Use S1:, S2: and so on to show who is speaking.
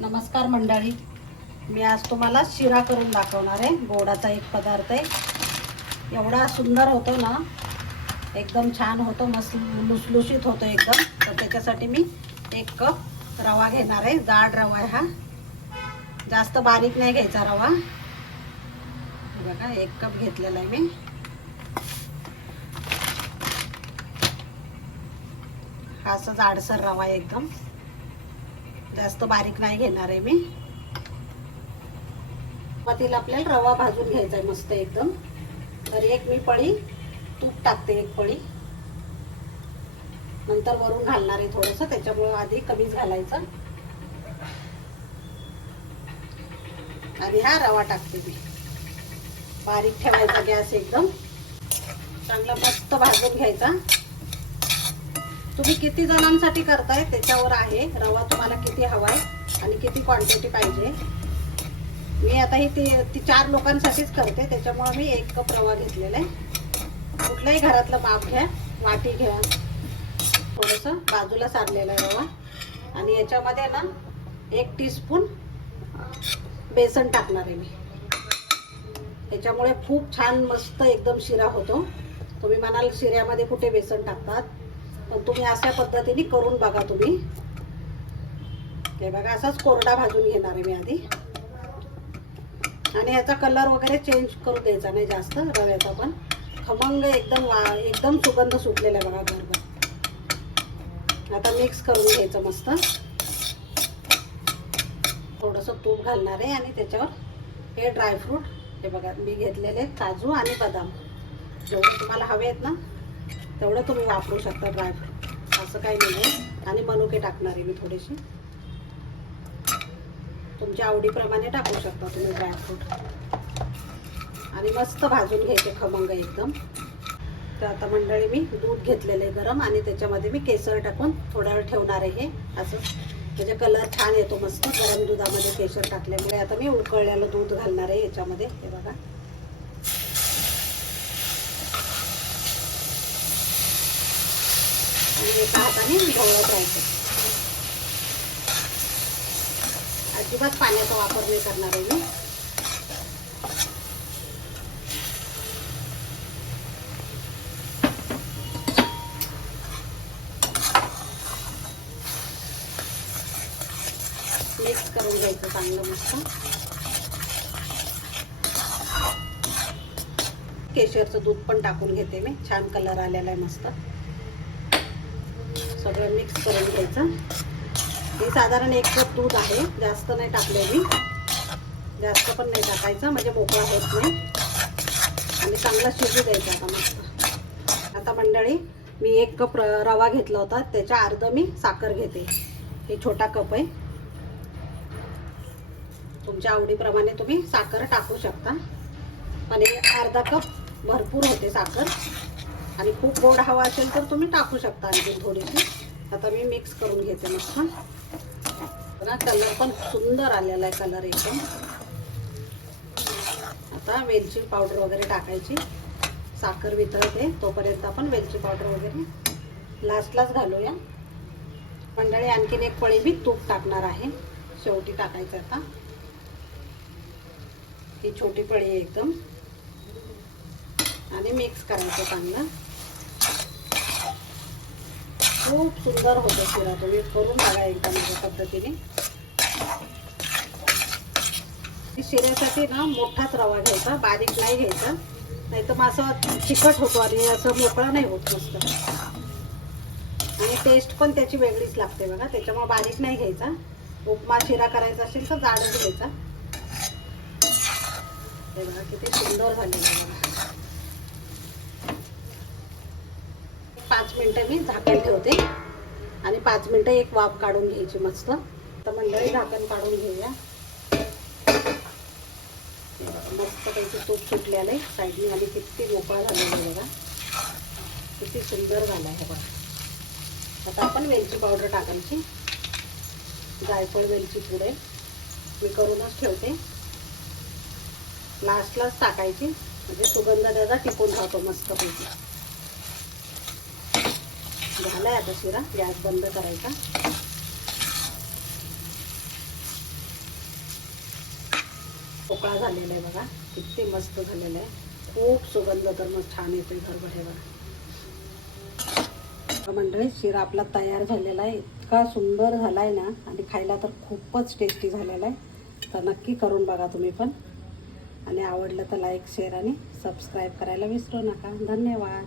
S1: नमस्कार मंडळी. मी आज तुम्हाला शिरा करून दाखवणार आहे. गोडाचा एक पदार्थ आहे. एवढा सुंदर होतो ना एकदम छान होतो मस लुसलुशीत होतो एकदम. तर त्याच्यासाठी मी एक कप रवा घेणार आहे. जाड रवा आहे हा. जास्त बारीक नाही घ्यायचा रवा. बघा एक कप घेतलेला आहे मी. हा असं जाडसर रवा आहे एकदम. जास्त बारीक नाही घेणार आहे मी. सुरुवातीला आपल्याला रवा भाजून घ्यायचा आहे मस्त एकदम. तर एक मी पळी तूप टाकते एक पळी. नंतर वरून घालणार आहे थोडस त्याच्यामुळे आधी कमीच घालायचं. आणि हा रवा टाकते मी. बारीक ठेवायचा गॅस एकदम. चांगला मस्त भाजून घ्यायचा. तुम्ही किती जणांसाठी करताय? त्याच्यावर आहे. रवा तुम्हाला किती हवाय आणि किती क्वांटिटी पाहिजे. मी आता ही ती ती चार लोकांसाठीच करते. त्याच्यामुळे मी एक कप रवा घेतलेला आहे. कुठल्याही घरातलं माप घ्या वाटी घ्या. थोडंसं बाजूला सारलेला आहे रवा. आणि याच्यामध्ये ना एक टीस्पून बेसन टाकणार आहे मी. याच्यामुळे खूप छान मस्त एकदम शिरा होतो. तुम्ही म्हणाल शिऱ्यामध्ये कुठे बेसन टाकतात? पण तुम्ही अशा पद्धतीने करून बघा तुम्ही. हे बघा असाच कोरडा भाजून घेणार आहे मी आधी. आणि ह्याचा कलर वगैरे चेंज करू द्यायचा नाही जास्त रव्याचा पण. खमंग एकदम वा एकदम सुगंध सुटलेला आहे बघा गरबा आता मिक्स करून घ्यायचं मस्त. थोडंसं तूप घालणार आहे आणि त्याच्यावर हे ड्रायफ्रूट हे बघा मी घेतलेले काजू आणि बदाम. जेवढे तुम्हाला हवे आहेत ना तेवढं तुम्ही वापरू शकता ड्रायफ्रूट असं काही नाही आणि मनुके टाकणार आहे मी थोडेसे तुमच्या आवडीप्रमाणे टाकू शकता तुम्ही ड्रायफ्रूट आणि मस्त भाजून घ्यायचे खमंग एकदम. तर आता मंडळी मी दूध घेतलेलं आहे गरम आणि त्याच्यामध्ये मी केसर टाकून थोडा वेळ ठेवणार आहे हे. असं. म्हणजे कलर छान येतो मस्त. गरम दुधामध्ये केसर टाकल्यामुळे. आता मी उकळलेलं दूध घालणार आहे याच्यामध्ये. हे बघा. आणि एका हाताने ढवळत राहायचं अजिबात पाण्याचा वापर नाही करणार आहे मी. मिक्स करून घ्यायचं चांगलं मस्त. केशरचं दूध पण टाकून घेते मी. छान कलर आलेला आहे मस्त. मिक्स करून घ्यायचं. हे साधारण एक कप दूध आहे. जास्त नाही टाकले मी जास्त पण नाही टाकायचं. म्हणजे मोकळा होत नाही. आणि चांगला शिजू द्यायचा आता मस्त. आता मंडळी मी एक कप र- रवा घेतला होता. त्याच्या अर्ध मी साखर घेते. हे छोटा कप आहे. तुमच्या आवडीप्रमाणे तुम्ही साखर टाकू शकता. आणि अर्धा कप भरपूर होते साखर. आणि खूप गोड हवा असेल तर तुम्ही टाकू शकता आणखी थोडीशी. आता मी मिक्स करून घेते मस्त. ना कलर पण सुंदर आलेला आहे कलर एकदम. आता वेलची पावडर वगैरे टाकायची. साखर वितळते तोपर्यंत आपण वेलची पावडर वगैरे लास्टलाच घालूया. मंडळी आणखीन एक पळी मी तूप टाकणार आहे. शेवटी टाकायचं आता. ही छोटी पळी एकदम. आणि मिक्स करायचं चांगलं. खूप सुंदर होतं शिरा. तुम्ही करून बघा एकदा माझ्या पद्धतीने. शिऱ्यासाठी ना मोठाच रवा घ्यायचा बारीक नाही घ्यायचा. नाही तर मग असं चिकट होतो आणि असं मोकळा नाही होत मस्त. आणि टेस्ट पण त्याची वेगळीच लागते बघा. त्याच्यामुळे बारीक नाही घ्यायचा. उपमा शिरा करायचा असेल तर जाडच घ्यायचा. हे बघा किती सुंदर झाले बघा पाच मिनटं मी झाकण ठेवते. आणि पाच मिनटं एक वाफ काढून घ्यायची मस्त. तर मंडळी झाकण काढून घेऊया. मस्त त्यांची तूप सुटलेलं आहे. साईडनी आणि किती मोकळा झालेला आहे बघा. किती सुंदर झाला आहे बघा. आता आपण वेलची पावडर टाकायची. जायफळ वेलची पुढे. मी करूनच ठेवते. लास्टलाच टाकायची. म्हणजे सुगंध त्याचा टिकून राहतो मस्तपैकी झालाय आता शिरा. गॅस बंद करायचा. पोकळा झालेला आहे बघा. किती मस्त झालेला आहे खूप सुगंध तर मग छान येतोय घरभर बघा बघा. मंडळी शिरा आपला तयार झालेला आहे. इतका सुंदर झाला आहे ना आणि खायला तर खूपच टेस्टी झालेला आहे. तर नक्की करून बघा तुम्ही पण. आणि आवडलं तर लाईक शेअर आणि सबस्क्राईब करायला विसरू नका. धन्यवाद.